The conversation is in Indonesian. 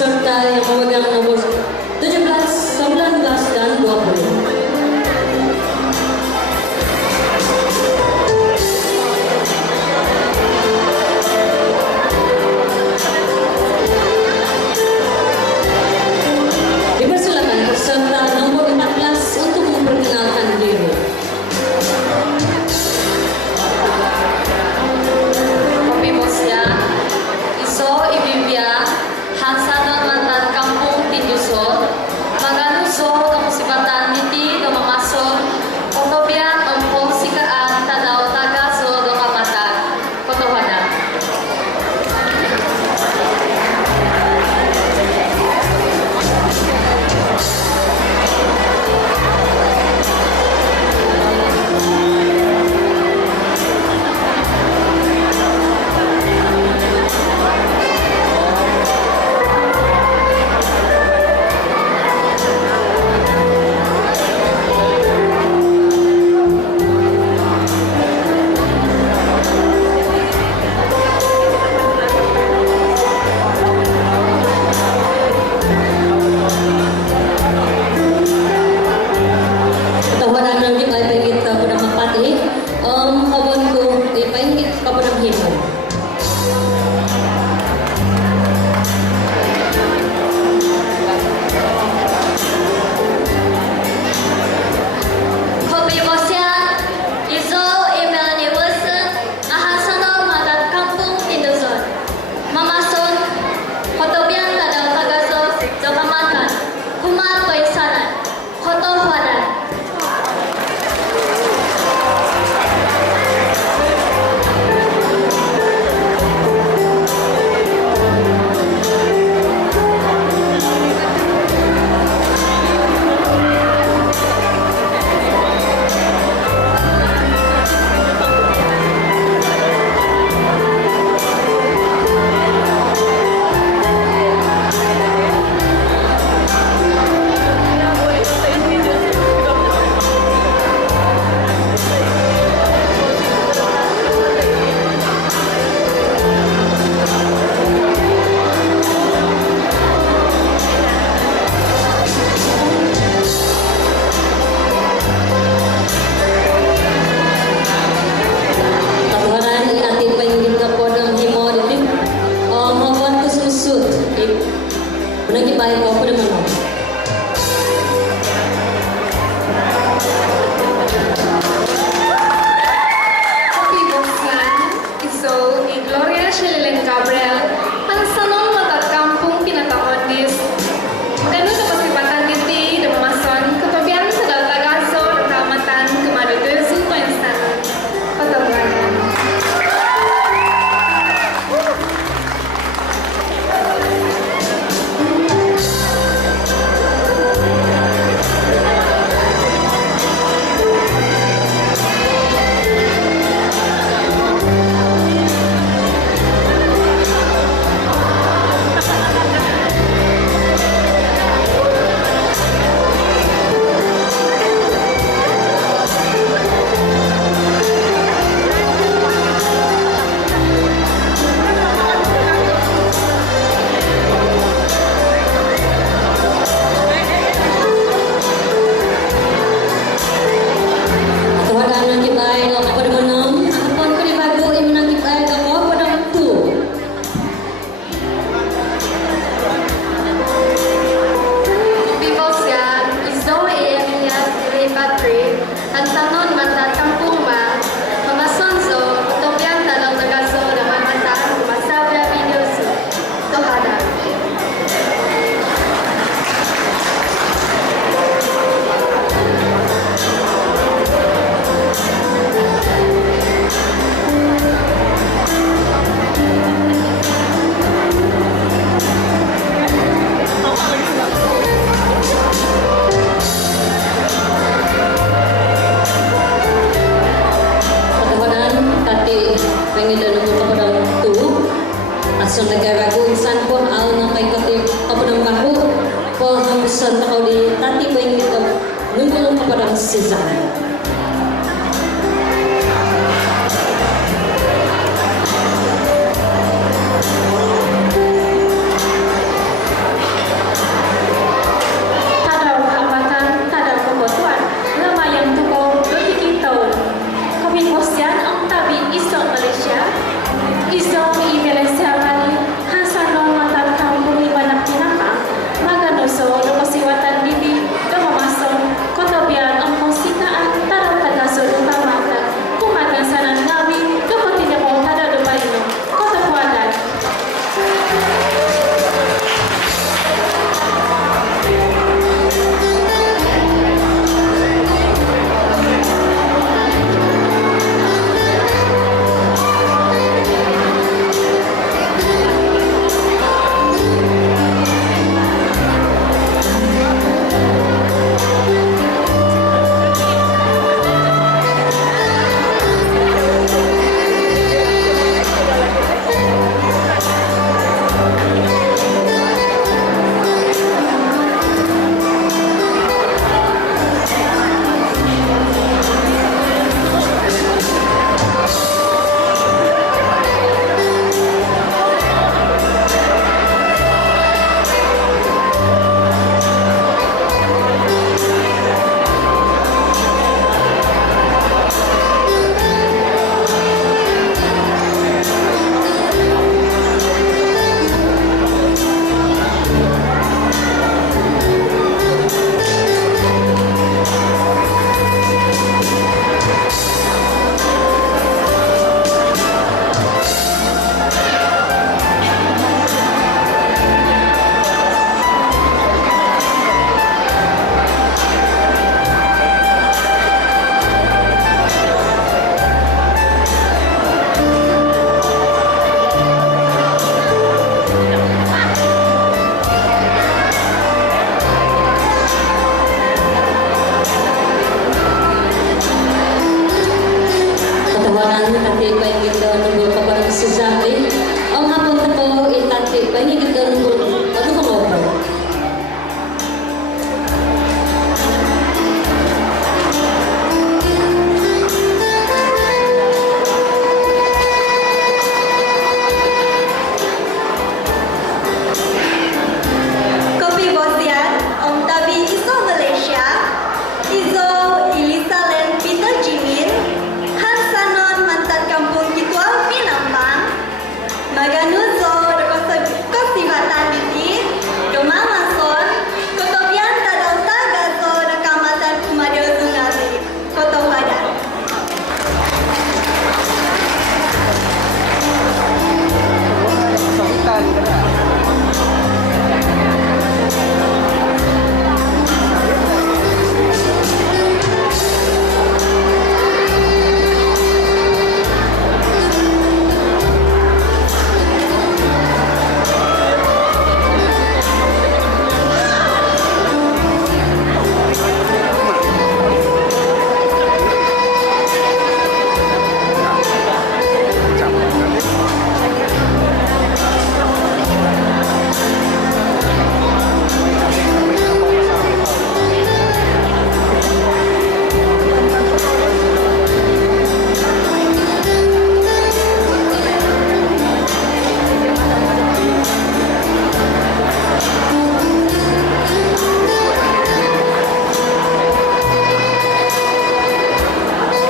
serta yang memegang nomor 17, 19, dan 20. Dipersilakan peserta nomor 14 untuk memperkenalkan diri. Kami bosnya, iso ibibia, hansanon mantan kampung Tinduson, maganuso kemusibatan niti do mamason, otobian ompong sikaan tadao tagaso do kamata, kotohana. Tawanan ng di ay pagit ka po ng mapati, kabon ko, ay pahingit ka po ng himo. Kami bosnya, iso ibani wesen, ahansanon mantan kampung Tinduson, mamason, otobian tadao tagaso do kamata, kumat koisanan, kotohana. Tawanan ay ating pahingit ka po ng himo din. Kabon ko sumusud, nag-ibay ko po naman mo. Kami bosnya, iso Gloria Shelelen Gabriel, hansanon mantan kampung Pinatahondis, maganu do pasipatan niti do mamason, kotobian tadao tagaso do kamatan Kumaduduzu koinsanan, kotohana. Tawanan ng ibay ako po naman mo. Kapon ko ni bago, imo nang ibay ako po naman to. Vivos yan, iso Emilia Siri Patrick, hansanon mantan kampung ba, mamasonzo, kotobian tadao tagaso do mamatan Kumasabya Videosu, tohana. Tawanan, tati, panginoon mo ka po ng to. Aso nagarago, insan po, aw na kay katip, ka po ng baho. Po, hamusan na ka uli, tati, panginoon ka, nungulong ka po ng sisan.